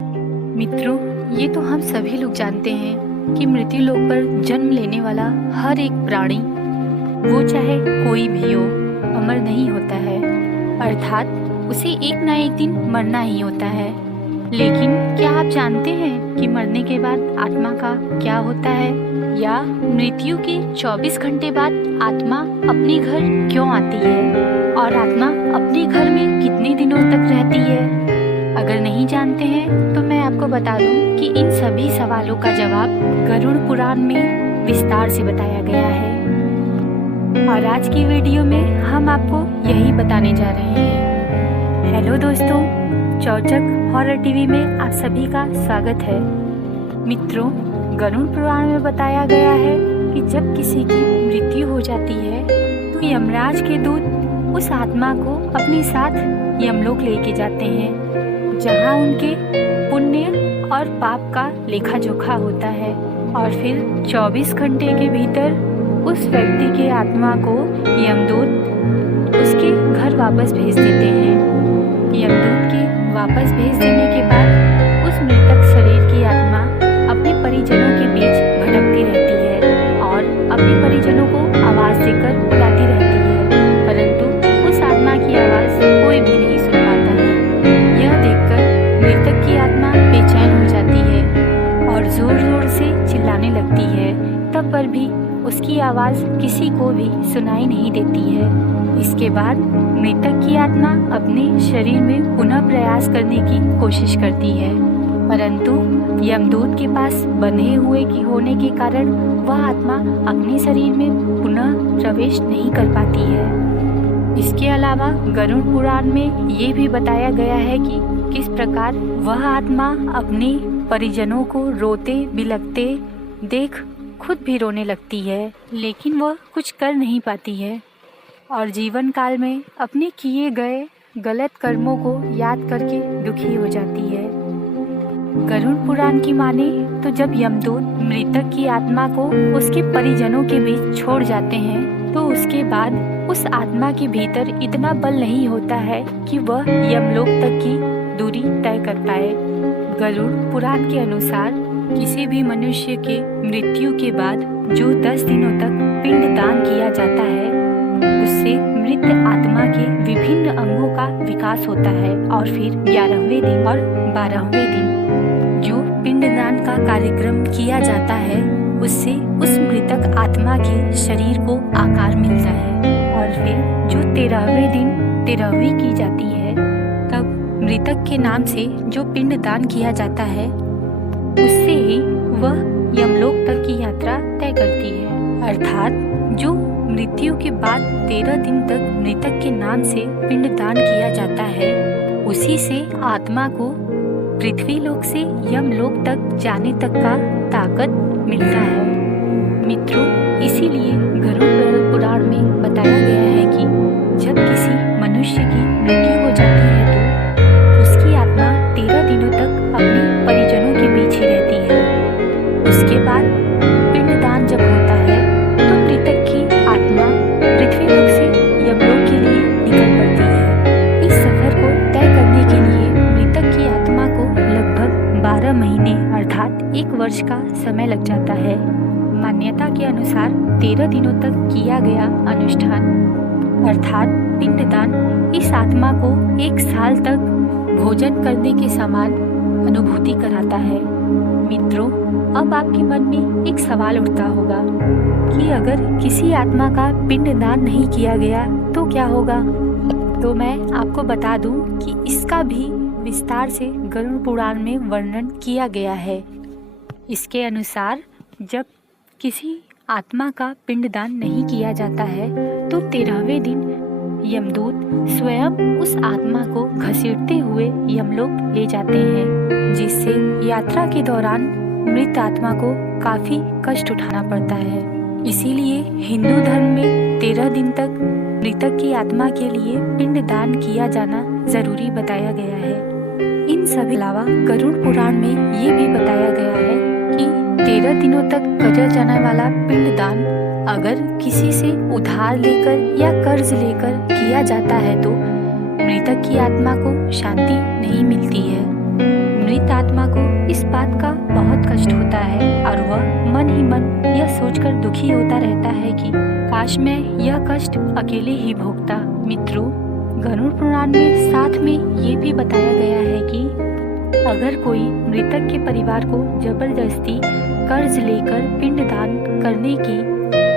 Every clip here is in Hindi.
मित्रों, ये तो हम सभी लोग जानते हैं कि मृत्यु लोक पर जन्म लेने वाला हर एक प्राणी, वो चाहे कोई भी हो, अमर नहीं होता है। अर्थात उसे एक ना एक दिन मरना ही होता है। लेकिन क्या आप जानते हैं कि मरने के बाद आत्मा का क्या होता है, या मृत्यु के 24 घंटे बाद आत्मा अपने घर क्यों आती है, और आत्मा अपने घर में कितने दिनों तक रहती है? अगर नहीं जानते हैं तो मैं आपको बता दूं कि इन सभी सवालों का जवाब गरुड़ पुराण में विस्तार से बताया गया है। और आज की वीडियो में हम आपको यही बताने जा रहे हैं। हेलो दोस्तों, चौचक हॉरर टीवी में आप सभी का स्वागत है। मित्रों, गरुड़ पुराण में बताया गया है कि जब किसी की मृत्यु हो जाती है तो यमराज के दूत उस आत्मा को अपने साथ यमलोक लेके जाते हैं, जहाँ उनके पुण्य और पाप का लेखा जोखा होता है। और फिर 24 घंटे के भीतर उस व्यक्ति के आत्मा को यमदूत उसके घर वापस भेज देते हैं। यमदूत के वापस भेज देने के बाद उस मृतक शरीर की आत्मा अपने परिजनों के बीच भटकती रहती है और अपने परिजनों को आवाज़ देकर बुलाती रहती है, परंतु उस आत्मा की आवाज़ कोई भी नहीं सुन पाता है। यह देखकर मृतक की आत्मा बेचैन हो जाती है और जोर जोर से चिल्लाने लगती है, तब पर भी उसकी आवाज़ किसी को भी सुनाई नहीं देती है। इसके बाद मृतक की आत्मा अपने शरीर में पुनः प्रयास करने की कोशिश करती है, परंतु यमदूत के पास बंधे हुए की होने के कारण वह आत्मा अपने शरीर में पुनः प्रवेश नहीं कर पाती है। इसके अलावा गरुड़ पुराण में ये भी बताया गया है कि किस प्रकार वह आत्मा अपने परिजनों को रोते बिलखते देख खुद भी रोने लगती है, लेकिन वह कुछ कर नहीं पाती है और जीवन काल में अपने किए गए गलत कर्मों को याद करके दुखी हो जाती है। गरुड़ पुराण की माने तो जब यमदूत मृतक की आत्मा को उसके परिजनों के बीच छोड़ जाते हैं तो उसके बाद उस आत्मा के भीतर इतना बल नहीं होता है कि वह यमलोक तक की दूरी तय कर पाए। गरुड़ पुराण के अनुसार किसी भी मनुष्य के मृत्यु के बाद जो 10 दिनों तक पिंड दान किया जाता है, उससे मृत आत्मा के विभिन्न अंगों का विकास होता है और फिर 11वें दिन और 12वें दिन जो पिंडदान का कार्यक्रम किया जाता है, उससे उस मृतक आत्मा के शरीर को आकार मिलता है। और फिर जो 13वें दिन 13वीं की जाती है, तब मृतक के नाम से जो पिंडदान किया जाता है, उससे ही वह यमलोक तक की यात्रा तय करती है। अर्थात जो मृत्यु के बाद 13 दिन तक मृतक के नाम से पिंडदान किया जाता है, उसी से आत्मा को पृथ्वी लोक से यमलोक तक जाने तक का ताकत मिलता है। मित्रों, इसीलिए गरुड़ पुराण में बताया गया है कि जब किसी मनुष्य की मृत्यु हो जाती है तो उसकी आत्मा 13 दिनों तक अपने परिजनों के बीच ही रहती है। उसके बाद पिंडदान जब होता है तो मृतक की आत्मा पृथ्वी लोक से यमलोक के लिए निकल पड़ती है। इस सफर को तय करने के लिए मृतक की आत्मा को लगभग 12 महीने अर्थात 1 वर्ष का समय लग जाता है। मान्यता के अनुसार 13 दिनों तक किया गया अनुष्ठान अर्थात पिंडदान इस आत्मा को 1 साल तक भोजन करने के समान अनुभूति कराता है। मित्रों, अब आपके मन में एक सवाल उठता होगा कि अगर किसी आत्मा का पिंडदान नहीं किया गया तो क्या होगा? तो मैं आपको बता दूं कि इसका भी विस्तार से गरुड़ पुराण में वर्णन किया गया है। इसके अनुसार जब किसी आत्मा का पिंडदान नहीं किया जाता है तो 13वें दिन यमदूत स्वयं उस आत्मा को घसीटते हुए यमलोक ले जाते हैं, जिससे यात्रा के दौरान मृत आत्मा को काफी कष्ट उठाना पड़ता है। इसीलिए हिंदू धर्म में 13 दिन तक मृतक की आत्मा के लिए पिंडदान किया जाना जरूरी बताया गया है। इन सभी अलावा गरुड़ पुराण में ये भी बताया गया है कि 13 दिनों तक करा जाने वाला पिंडदान अगर किसी से उधार लेकर या कर्ज लेकर किया जाता है तो मृतक की आत्मा को शांति नहीं मिलती है। मृत पीड़ित आत्मा को इस बात का बहुत कष्ट होता है और वह मन ही मन यह सोचकर दुखी होता रहता है कि काश मैं यह कष्ट अकेले ही भोगता। मित्रों, गरुड़ पुराण में साथ में ये भी बताया गया है कि अगर कोई मृतक के परिवार को जबरदस्ती कर्ज लेकर पिंडदान करने के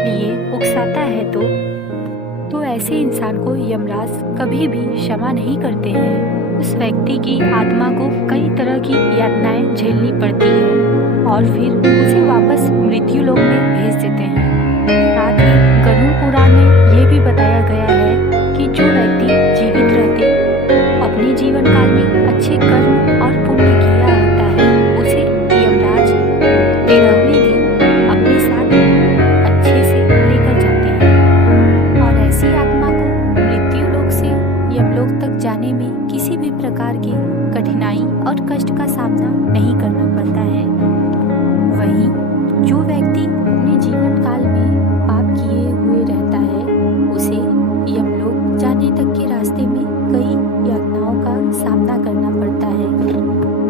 लिए उकसाता है तो ऐसे इंसान को यमराज कभी भी क्षमा नहीं करते हैं। उस व्यक्ति की आत्मा को कई तरह की यातनाएं झेलनी पड़ती है और फिर उसे वापस मृत्यु लोक में भेज देते हैं। साथ ही गरुड़ पुराण में यह भी बताया गया है कि जो व्यक्ति जीवित रहते अपने जीवन काल में अच्छे कर्म और पुण्य किया होता है उसे यमराज 13वें दिन अपने साथ अच्छे से लेकर जाते हैं और ऐसी आत्मा को मृत्यु लोक से यमलोक तक जाने में किसी भी प्रकार के कठिनाई और कष्ट का सामना नहीं करना पड़ता है। वहीं जो व्यक्ति अपने जीवन काल में पाप किए हुए रहता है उसे यमलोक जाने तक के रास्ते में कई यातनाओं का सामना करना पड़ता है,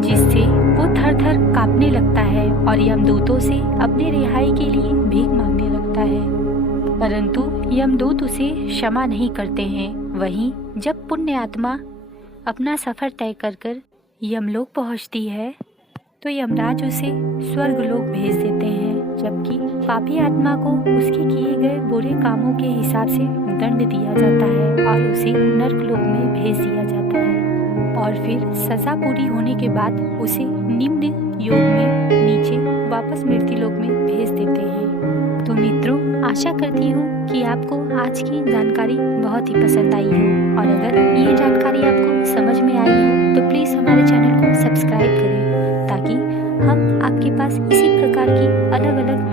जिससे वो थर थर कांपने लगता है और यमदूतों से अपने रिहाई के लिए भीख मांगने लगता है, परंतु यमदूत उसे क्षमा नहीं करते हैं। वहीं जब पुण्य आत्मा अपना सफर तय कर यमलोक पहुंचती है तो यमराज उसे स्वर्गलोक भेज देते हैं, जबकि पापी आत्मा को उसके किए गए बुरे कामों के हिसाब से दंड दिया जाता है और उसे नरकलोक में भेज दिया जाता है और फिर सजा पूरी होने के बाद उसे निम्न योग में नीचे वापस मृत्यु लोक में भेज देते हैं। तो मित्रों, आशा करती हूँ कि आपको आज की जानकारी बहुत ही पसंद आई हो और अगर ये जानकारी आपको समझ में आई हो तो प्लीज़ हमारे चैनल को सब्सक्राइब करें ताकि हम आपके पास इसी प्रकार की अलग अलग